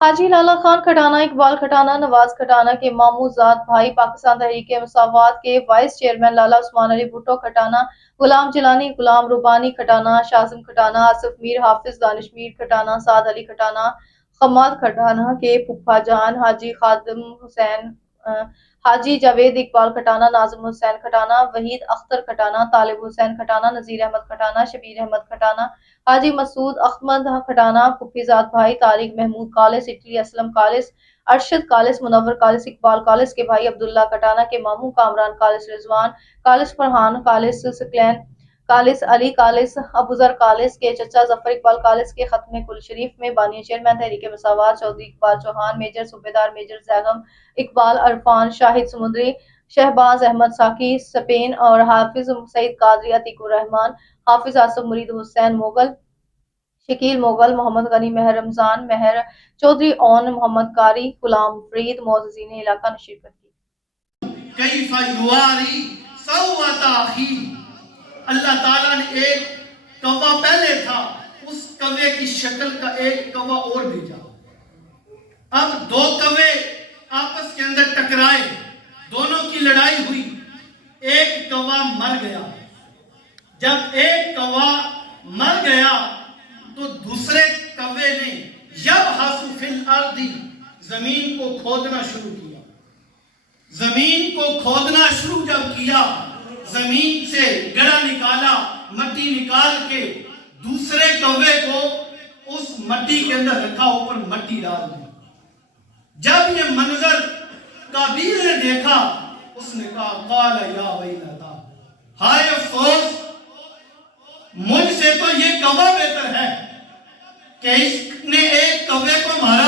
حاجی لالا خان کھٹانہ، اقبال کھٹانہ، نواز کھٹانہ کے ماموں زاد بھائی، پاکستان تحریک مساوات کے وائس چیئرمین لالا عثمان علی بھٹو کھٹانہ، غلام جیلانی، غلام ربانی کھٹانہ، شاذم کھٹانہ، آصف میر، حافظ دانش میر کھٹانہ، سعد علی کھٹانہ، خماد کھٹانہ کے پھپھا جان، حاجی خادم حسین، حاجی جاوید اقبال کھٹانہ، ناظم حسین کھٹانہ، وحید اختر کھٹانہ، طالب حسین کھٹانہ، نذیر احمد کھٹانہ، شبیر احمد کھٹانہ، حاجی مسعود احمد کھٹانہ، پھوپھی زاد بھائی، طارق محمود کالس، اٹلی اسلم کالس، ارشد کالس، منور کالس، اقبال کالس کے بھائی عبداللہ کھٹانہ کے ماموں کامران کالس، رضوان کالس، فرحان کالس، سکلین کالس، علی کالس، ابوذر کالس کے چچا ظفر اقبال کالس کے ختم کل شریف میں بانی چیئرمین تحریک مساوات چودھری اقبال چوہان، میجر صوبیدار میجر زیغم اقبال، عرفان شاہد سمندری، شہباز احمد ساکی سپین اور حافظ سعید قادری، عتیق الرحمان، حافظ آصف مرید حسین مغل، شکیل مغل، محمد غنی مہر رمضان مہر چودھری اون، محمد قاری، غلام فرید، معززین علاقہ نے شرکت کی۔ کیف یواری سوءت اخی، اللہ تعالیٰ نے ایک کوا پہلے تھا، اس کوے کی شکل کا ایک کوا اور بھیجا۔ اب دو کوے آپس کے اندر ٹکرائے، دونوں کی لڑائی ہوئی، ایک کوا مر گیا۔ جب ایک کوا مر گیا تو دوسرے کوے نے یبحث فی الارض، زمین کو کھودنا شروع کیا۔ زمین کو کھودنا شروع جب کیا، زمین سے گڑا نکالا، مٹی نکال کے دوسرے کوے کو اس مٹی کے اندر رکھا، اوپر مٹی ڈال دی۔ جب یہ منظر قابیل نے دیکھا، اس نے کہا قال یا ویلتا، ہائے افسوس، مجھ سے تو یہ کوا بہتر ہے کہ اس نے ایک کوے کو مارا